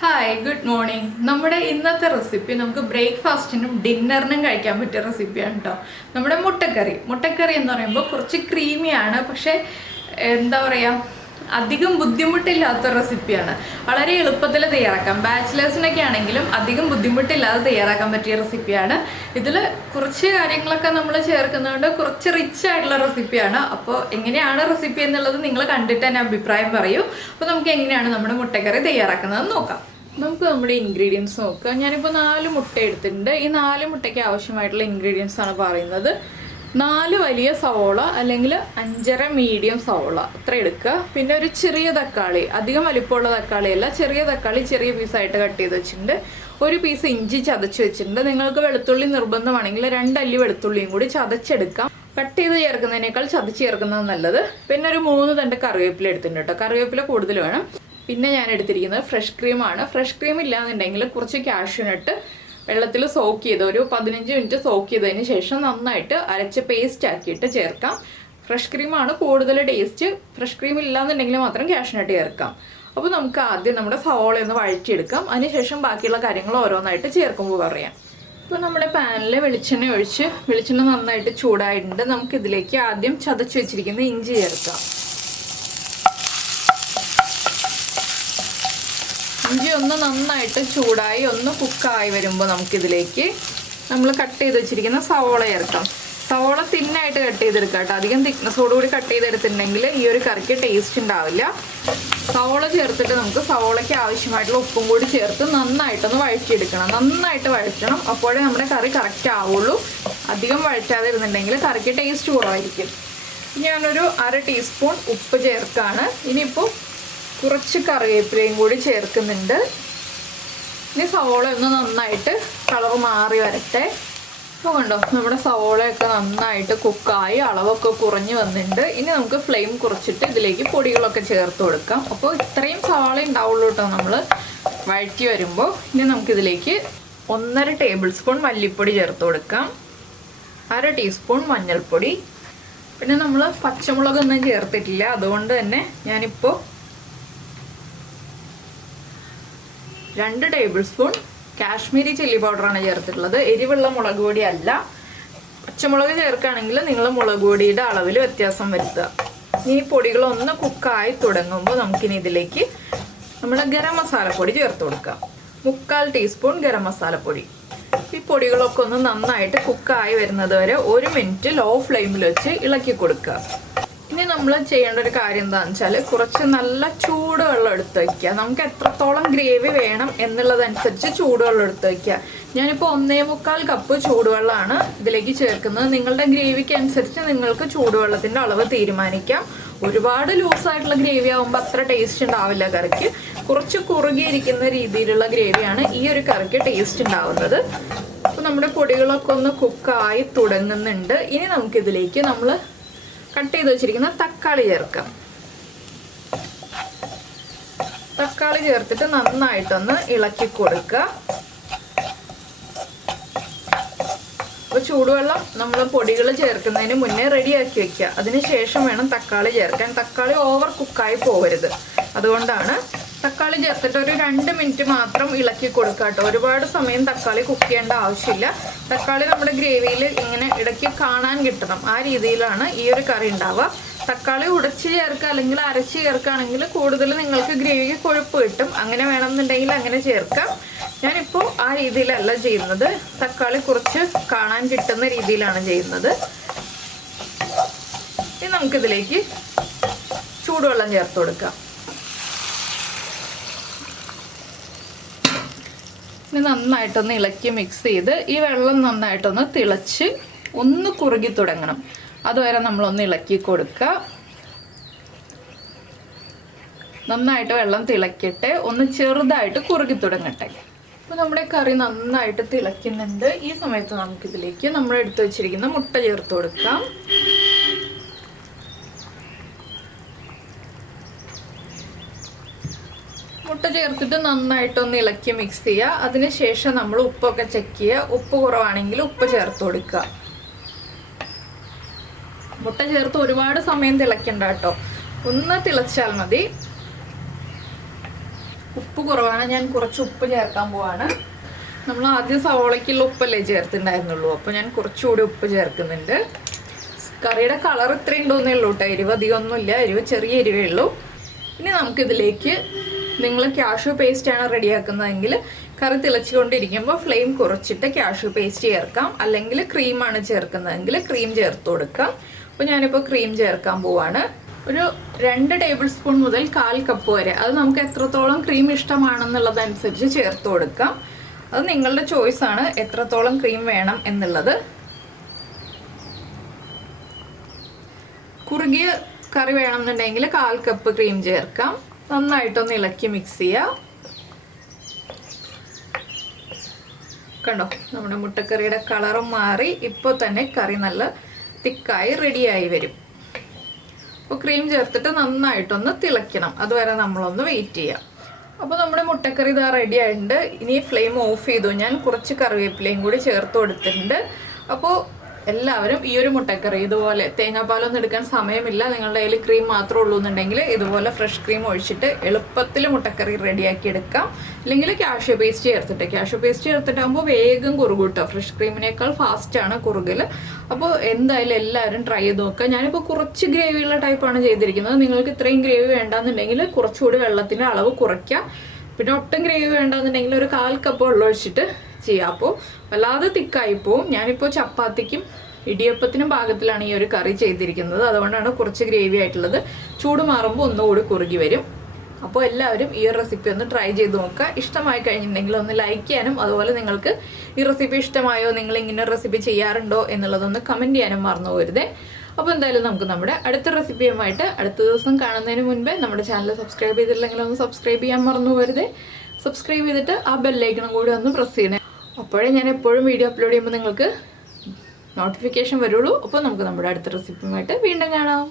Hi, good morning. നമ്മുടെ ഇന്നത്തെ recipe നമുക്ക് ബ്രേക്ക്ഫാസ്റ്റിനും ഡിന്നറിനും കഴിക്കാൻ പറ്റിയ റെസിപ്പിയാണ് കേട്ടോ. നമ്മുടെ മുട്ടക്കറി എന്ന് പറയുമ്പോൾ കുറച്ച് ക്രീമിയാണ്, പക്ഷേ എന്താ പറയുക, അധികം ബുദ്ധിമുട്ടില്ലാത്ത റെസിപ്പിയാണ്. വളരെ എളുപ്പത്തിൽ തയ്യാറാക്കാം. ബാച്ചിലേഴ്സിനൊക്കെ ആണെങ്കിലും അധികം ബുദ്ധിമുട്ടില്ലാതെ തയ്യാറാക്കാൻ പറ്റിയ റെസിപ്പിയാണ്. ഇതിൽ കുറച്ച് കാര്യങ്ങളൊക്കെ നമ്മൾ ചേർക്കുന്നതുകൊണ്ട് കുറച്ച് റിച്ച് ആയിട്ടുള്ള റെസിപ്പിയാണ്. അപ്പോൾ എങ്ങനെയാണ് റെസിപ്പി എന്നുള്ളത് നിങ്ങൾ കണ്ടിട്ട് തന്നെ അഭിപ്രായം പറയൂ. അപ്പോൾ നമുക്ക് എങ്ങനെയാണ് നമ്മുടെ മുട്ടക്കറി തയ്യാറാക്കുന്നതെന്ന് നോക്കാം. നമുക്ക് നമ്മുടെ ഇൻഗ്രീഡിയൻസ് നോക്കാം. ഞാനിപ്പോൾ 4 മുട്ട എടുത്തിട്ടുണ്ട്. ഈ 4 മുട്ടയ്ക്ക് ആവശ്യമായിട്ടുള്ള ഇൻഗ്രീഡിയൻസ് ആണ് പറയുന്നത്. 4 വലിയ സവോള അല്ലെങ്കിൽ 5.5 മീഡിയം സവോള അത്ര എടുക്കുക. പിന്നെ ഒരു ചെറിയ തക്കാളി, അധികം വലിപ്പമുള്ള തക്കാളിയല്ല, ചെറിയ തക്കാളി ചെറിയ പീസായിട്ട് കട്ട് ചെയ്ത് വെച്ചിട്ടുണ്ട്. ഒരു പീസ് ഇഞ്ചി ചതച്ച് വെച്ചിട്ടുണ്ട്. നിങ്ങൾക്ക് വെളുത്തുള്ളി നിർബന്ധമാണെങ്കിൽ 2 അല്ലി വെളുത്തുള്ളിയും കൂടി ചതച്ചെടുക്കാം. കട്ട് ചെയ്ത് ചേർക്കുന്നതിനേക്കാൾ ചതച്ച് ചേർക്കുന്നത് നല്ലത്. പിന്നെ ഒരു 3 തണ്ട് കറിവേപ്പില എടുത്തിട്ടുണ്ട് കേട്ടോ. കറിവേപ്പില കൂടുതൽ വേണം. പിന്നെ ഞാൻ എടുത്തിരിക്കുന്നത് ഫ്രഷ് ക്രീമാണ്. ഫ്രഷ് ക്രീം ഇല്ലാന്നുണ്ടെങ്കിൽ കുറച്ച് കാഷ്യൂനട്ട് വെള്ളത്തിൽ സോക്ക് ചെയ്ത് ഒരു 15 മിനിറ്റ് സോക്ക് ചെയ്തതിന് ശേഷം നന്നായിട്ട് അരച്ച് പേസ്റ്റ് ആക്കിയിട്ട് ചേർക്കാം. ഫ്രഷ് ക്രീമാണ് കൂടുതൽ ടേസ്റ്റ്. ഫ്രഷ് ക്രീം ഇല്ലാന്നുണ്ടെങ്കിൽ മാത്രം കാഷ്യൂനട്ട് ചേർക്കാം. അപ്പോൾ നമുക്ക് ആദ്യം നമ്മുടെ സവോള ഒന്ന് വഴറ്റിയെടുക്കാം. അതിനുശേഷം ബാക്കിയുള്ള കാര്യങ്ങൾ ഓരോന്നായിട്ട് ചേർക്കുമ്പോൾ പറയാം. ഇപ്പോൾ നമ്മുടെ പാനിൽ വെളിച്ചെണ്ണ നന്നായിട്ട് ചൂടായിട്ടുണ്ട്. നമുക്കിതിലേക്ക് ആദ്യം ചതച്ച് വെച്ചിരിക്കുന്ന ഇഞ്ചി ചേർക്കാം. ഇഞ്ചി ഒന്ന് നന്നായിട്ട് ചൂടായി ഒന്ന് കുക്കായി വരുമ്പോൾ നമുക്കിതിലേക്ക് നമ്മൾ കട്ട് ചെയ്ത് വെച്ചിരിക്കുന്ന സവോള ചേർക്കാം. സവോള തിന്നായിട്ട് കട്ട് ചെയ്തെടുക്കാം കേട്ടോ. അധികം തിക്നെസ്സോടുകൂടി കട്ട് ചെയ്തെടുത്തിട്ടുണ്ടെങ്കിൽ ഈ ഒരു കറിക്ക് ടേസ്റ്റ് ഉണ്ടാവില്ല. സവോള ചേർത്തിട്ട് നമുക്ക് സവോളയ്ക്ക് ആവശ്യമായിട്ടുള്ള ഉപ്പും കൂടി ചേർത്ത് നന്നായിട്ടൊന്ന് വഴറ്റിയെടുക്കണം. നന്നായിട്ട് വഴറ്റണം, അപ്പോഴേ നമ്മുടെ കറി കറക്റ്റ് ആവുള്ളൂ. അധികം വഴറ്റാതെ ഇരുന്നുണ്ടെങ്കിൽ കറിക്ക് ടേസ്റ്റ് കുറവായിരിക്കും. ഞാനൊരു 1/2 ടീസ്പൂൺ ഉപ്പ് ചേർക്കാണ്. ഇനിയിപ്പോൾ കുറച്ച് കറിവേപ്പിലയും കൂടി ചേർക്കുന്നുണ്ട്. ഇനി സവോള ഒന്ന് നന്നായിട്ട് കളർ മാറി വരട്ടെ. അപ്പോൾ കണ്ടോ, നമ്മുടെ സവോളയൊക്കെ നന്നായിട്ട് കുക്കായി അളവൊക്കെ കുറഞ്ഞ് വന്നിട്ടുണ്ട്. ഇനി നമുക്ക് ഫ്ലെയിം കുറച്ചിട്ട് ഇതിലേക്ക് പൊടികളൊക്കെ ചേർത്ത് കൊടുക്കാം. അപ്പോൾ ഇത്രയും സവാള ഉണ്ടാവുള്ളൂ കേട്ടോ നമ്മൾ വഴറ്റി വരുമ്പോൾ. ഇനി നമുക്കിതിലേക്ക് 1.5 ടേബിൾ സ്പൂൺ മല്ലിപ്പൊടി ചേർത്ത് കൊടുക്കാം. 1/2 ടീസ്പൂൺ മഞ്ഞൾപ്പൊടി. പിന്നെ നമ്മൾ പച്ചമുളകൊന്നും ചേർത്തിട്ടില്ല, അതുകൊണ്ട് തന്നെ ഞാനിപ്പോൾ 2 ടേബിൾ സ്പൂൺ കാശ്മീരി ചില്ലി പൗഡറാണ് ചേർത്തിട്ടുള്ളത്. എരിവുള്ള മുളക് പൊടി അല്ല. പച്ചമുളക് ചേർക്കുകയാണെങ്കിൽ നിങ്ങൾ മുളക് പൊടിയുടെ അളവിൽ വ്യത്യാസം വരുത്തുക. ഈ പൊടികളൊന്ന് കുക്കായി തുടങ്ങുമ്പോൾ നമുക്കിനി ഇതിലേക്ക് നമ്മുടെ ഗരം മസാലപ്പൊടി ചേർത്ത് കൊടുക്കാം. 3/4 ടീസ്പൂൺ ഗരം മസാലപ്പൊടി. ഈ പൊടികളൊക്കെ ഒന്ന് നന്നായിട്ട് കുക്കായി വരുന്നത് വരെ 1 മിനിറ്റ് ലോ ഫ്ലെയിമിൽ വെച്ച് ഇളക്കി കൊടുക്കുക. ഇനി നമ്മൾ ചെയ്യേണ്ട ഒരു കാര്യം എന്താണെന്ന് വെച്ചാൽ കുറച്ച് നല്ല ചൂടുവെള്ളം എടുത്ത് വയ്ക്കുക. നമുക്ക് എത്രത്തോളം ഗ്രേവി വേണം എന്നുള്ളതനുസരിച്ച് ചൂടുവെള്ളം എടുത്ത് വയ്ക്കുക. ഞാനിപ്പോൾ 1.25 കപ്പ് ചൂടുവെള്ളമാണ് ഇതിലേക്ക് ചേർക്കുന്നത്. നിങ്ങളുടെ ഗ്രേവിക്ക് അനുസരിച്ച് നിങ്ങൾക്ക് ചൂടുവെള്ളത്തിൻ്റെ അളവ് തീരുമാനിക്കാം. ഒരുപാട് ലൂസായിട്ടുള്ള ഗ്രേവി ആകുമ്പോൾ അത്ര ടേസ്റ്റ് ഉണ്ടാവില്ല കറിക്ക്. കുറച്ച് കുറുകിയിരിക്കുന്ന രീതിയിലുള്ള ഗ്രേവിയാണ് ഈ ഒരു കറിക്ക് ടേസ്റ്റ് ഉണ്ടാവുന്നത്. അപ്പോൾ നമ്മുടെ പൊടികളൊക്കെ ഒന്ന് കുക്കായി തുടങ്ങുന്നുണ്ട്. ഇനി നമുക്കിതിലേക്ക് നമ്മൾ കട്ട് ചെയ്ത് വെച്ചിരിക്കുന്ന തക്കാളി ചേർക്കാം. തക്കാളി ചേർത്തിട്ട് നന്നായിട്ടൊന്ന് ഇളക്കി കൊടുക്കുക. അപ്പോൾ ചൂടുവെള്ളം നമ്മൾ പൊടികൾ ചേർക്കുന്നതിന് മുന്നേ റെഡിയാക്കി വെക്കുക. അതിനുശേഷം വേണം തക്കാളി ചേർക്കാൻ. തക്കാളി ഓവർ കുക്കായി പോകരുത്. അതുകൊണ്ടാണ് തക്കാളി ചേർത്തിട്ട് ഒരു 2 മിനിറ്റ് മാത്രം ഇളക്കി കൊടുക്കുക കേട്ടോ. ഒരുപാട് സമയം തക്കാളി കുക്ക് ചെയ്യേണ്ട ആവശ്യമില്ല. തക്കാളി നമ്മുടെ ഗ്രേവിയിൽ ഇങ്ങനെ ഇടയ്ക്ക് കാണാൻ കിട്ടണം. ആ രീതിയിലാണ് ഈ ഒരു കറി ഉണ്ടാവുക. തക്കാളി ഉടച്ച് ചേർക്കുക അല്ലെങ്കിൽ അരച്ച് ചേർക്കുകയാണെങ്കിൽ കൂടുതൽ നിങ്ങൾക്ക് ഗ്രേവിക്ക് കൊഴുപ്പ് കിട്ടും. അങ്ങനെ വേണമെന്നുണ്ടെങ്കിൽ അങ്ങനെ ചേർക്കാം. ഞാനിപ്പോൾ ആ രീതിയിലല്ല ചെയ്യുന്നത്. തക്കാളി കുറച്ച് കാണാൻ കിട്ടുന്ന രീതിയിലാണ് ചെയ്യുന്നത്. ഇനി നമുക്കിതിലേക്ക് ചൂടുവെള്ളം ചേർത്ത് കൊടുക്കാം. ഇനി നന്നായിട്ടൊന്ന് ഇളക്കി മിക്സ് ചെയ്ത് ഈ വെള്ളം നന്നായിട്ടൊന്ന് തിളച്ച് ഒന്ന് കുറുകി തുടങ്ങണം. അതുവരെ നമ്മളൊന്ന് ഇളക്കി കൊടുക്കുക. നന്നായിട്ട് വെള്ളം തിളക്കട്ടെ, ഒന്ന് ചെറുതായിട്ട് കുറുകി തുടങ്ങട്ടെ. അപ്പോൾ നമ്മുടെ കറി നന്നായിട്ട് തിളയ്ക്കുന്നുണ്ട്. ഈ സമയത്ത് നമുക്കിതിലേക്ക് നമ്മൾ എടുത്തു വെച്ചിരിക്കുന്ന മുട്ട ചേർത്ത് കൊടുക്കാം. മുട്ട ചേർത്തിട്ട് നന്നായിട്ടൊന്ന് ഇളക്കി മിക്സ് ചെയ്യുക. അതിനുശേഷം നമ്മൾ ഉപ്പൊക്കെ ചെക്ക് ചെയ്യുക. ഉപ്പ് കുറവാണെങ്കിൽ ഉപ്പ് ചേർത്ത് കൊടുക്കുക. മുട്ട ചേർത്ത് ഒരുപാട് സമയം തിളയ്ക്കണ്ട കേട്ടോ. ഒന്ന് തിളച്ചാൽ മതി. ഉപ്പ് കുറവാണ്, ഞാൻ കുറച്ച് ഉപ്പ് ചേർക്കാൻ പോവാണ്. നമ്മൾ ആദ്യം സവോളയ്ക്കുള്ള ഉപ്പല്ലേ ചേർത്തിട്ടുണ്ടായിരുന്നുള്ളൂ, അപ്പോൾ ഞാൻ കുറച്ചുകൂടി ഉപ്പ് ചേർക്കുന്നുണ്ട്. കറിയുടെ കളർ ഇത്ര ഉണ്ടോന്നേ ഉള്ളൂ കേട്ടോ, എരിവ് അധികമൊന്നുമില്ല, എരിവ് ചെറിയ എരിവേ ഉള്ളൂ. ഇനി നമുക്കിതിലേക്ക് നിങ്ങൾ കാഷ്യൂ പേസ്റ്റാണ് റെഡിയാക്കുന്നതെങ്കിൽ കറി തിളച്ചുകൊണ്ടിരിക്കുമ്പോൾ ഫ്ലെയിം കുറച്ചിട്ട് കാഷ്യൂ പേസ്റ്റ് ചേർക്കാം. അല്ലെങ്കിൽ ക്രീമാണ് ചേർക്കുന്നതെങ്കിൽ ക്രീം ചേർത്ത് കൊടുക്കാം. അപ്പോൾ ഞാനിപ്പോൾ ക്രീം ചേർക്കാൻ പോവാണ്. ഒരു 2 ടേബിൾ സ്പൂൺ മുതൽ 1/4 കപ്പ് വരെ, അത് നമുക്ക് എത്രത്തോളം ക്രീം ഇഷ്ടമാണെന്നുള്ളതനുസരിച്ച് ചേർത്ത് കൊടുക്കാം. അത് നിങ്ങളുടെ ചോയ്സാണ് എത്രത്തോളം ക്രീം വേണം എന്നുള്ളത്. കുറുകിയ കറി വേണമെന്നുണ്ടെങ്കിൽ 1/4 കപ്പ് ക്രീം ചേർക്കാം. നന്നായിട്ടൊന്ന് ഇളക്കി മിക്സ് ചെയ്യാം. കണ്ടോ, നമ്മുടെ മുട്ടക്കറിയുടെ കളറും മാറി. ഇപ്പോൾ തന്നെ കറി നല്ല തിക്കായി റെഡിയായി വരും. അപ്പോൾ ക്രീം ചേർത്തിട്ട് നന്നായിട്ടൊന്ന് തിളയ്ക്കണം, അതുവരെ നമ്മളൊന്ന് വെയിറ്റ് ചെയ്യാം. അപ്പോൾ നമ്മുടെ മുട്ടക്കറി ഇതാ റെഡി ആയിട്ടുണ്ട്. ഇനി ഫ്ലെയിം ഓഫ് ചെയ്തു. ഞാൻ കുറച്ച് കറിവേപ്പിലയും കൂടി ചേർത്ത് കൊടുത്തിട്ടുണ്ട്. അപ്പോൾ എല്ലാവരും ഈ ഒരു മുട്ടക്കറി ഇതുപോലെ, തേങ്ങാപ്പാലൊന്നും എടുക്കാൻ സമയമില്ല, നിങ്ങളുടെ കയ്യിൽ ക്രീം മാത്രമേ ഉള്ളൂ എന്നുണ്ടെങ്കിൽ ഇതുപോലെ ഫ്രഷ് ക്രീം ഒഴിച്ചിട്ട് എളുപ്പത്തിൽ മുട്ടക്കറി റെഡിയാക്കി എടുക്കാം. അല്ലെങ്കിൽ കാഷ്യൂ പേസ്റ്റ് ചേർത്തിട്ടാകുമ്പോൾ വേഗം കുറുകും കേട്ടോ. ഫ്രഷ് ക്രീമിനേക്കാൾ ഫാസ്റ്റാണ് കുറുകൽ. അപ്പോൾ എന്തായാലും എല്ലാവരും ട്രൈ ചെയ്ത് നോക്കുക. ഞാനിപ്പോൾ കുറച്ച് ഗ്രേവിയുള്ള ടൈപ്പാണ് ചെയ്തിരിക്കുന്നത്. നിങ്ങൾക്ക് ഇത്രയും ഗ്രേവി വേണ്ടാന്നുണ്ടെങ്കിൽ കുറച്ചുകൂടി വെള്ളത്തിൻ്റെ അളവ് കുറയ്ക്കാം. പിന്നെ ഒട്ടും ഗ്രേവി വേണ്ടാന്നുണ്ടെങ്കിൽ ഒരു 1/4 കപ്പ് വെള്ളം ഒഴിച്ചിട്ട് ചെയ്യാം. അപ്പോൾ വല്ലാതെ തിക്കായി പോവും. ഞാനിപ്പോൾ ചപ്പാത്തിക്കും ഇടിയപ്പത്തിനും പാകത്തിലാണ് ഈ ഒരു കറി ചെയ്തിരിക്കുന്നത്, അതുകൊണ്ടാണ് കുറച്ച് ഗ്രേവി ആയിട്ടുള്ളത്. ചൂട് മാറുമ്പോൾ ഒന്നുകൂടി കുറുകി വരും. അപ്പോൾ എല്ലാവരും ഈ ഒരു റെസിപ്പി ഒന്ന് ട്രൈ ചെയ്ത് നോക്കുക. ഇഷ്ടമായി കഴിഞ്ഞിട്ടുണ്ടെങ്കിൽ ഒന്ന് ലൈക്ക് ചെയ്യാനും, അതുപോലെ നിങ്ങൾക്ക് ഈ റെസിപ്പി ഇഷ്ടമായോ, നിങ്ങൾ ഇങ്ങനെ റെസിപ്പി ചെയ്യാറുണ്ടോ എന്നുള്ളതൊന്ന് കമൻറ്റ് ചെയ്യാനും മറന്നു പോരുതേ. അപ്പോൾ എന്തായാലും നമുക്ക് നമ്മുടെ അടുത്ത റെസിപ്പിയുമായിട്ട് അടുത്ത ദിവസം കാണുന്നതിന് മുൻപേ നമ്മുടെ ചാനൽ സബ്സ്ക്രൈബ് ചെയ്തിട്ടില്ലെങ്കിൽ ഒന്ന് സബ്സ്ക്രൈബ് ചെയ്യാൻ മറന്നു പോരുതേ. സബ്സ്ക്രൈബ് ചെയ്തിട്ട് ആ ബെല്ലൈക്കണം കൂടി ഒന്ന് പ്രസ് ചെയ്യണേ. അപ്പോഴേ ഞാൻ എപ്പോഴും വീഡിയോ അപ്ലോഡ് ചെയ്യുമ്പോൾ നിങ്ങൾക്ക് നോട്ടിഫിക്കേഷൻ വരുള്ളൂ. അപ്പോൾ നമുക്ക് നമ്മുടെ അടുത്ത റെസിപ്പിയുമായിട്ട് വീണ്ടും കാണാം.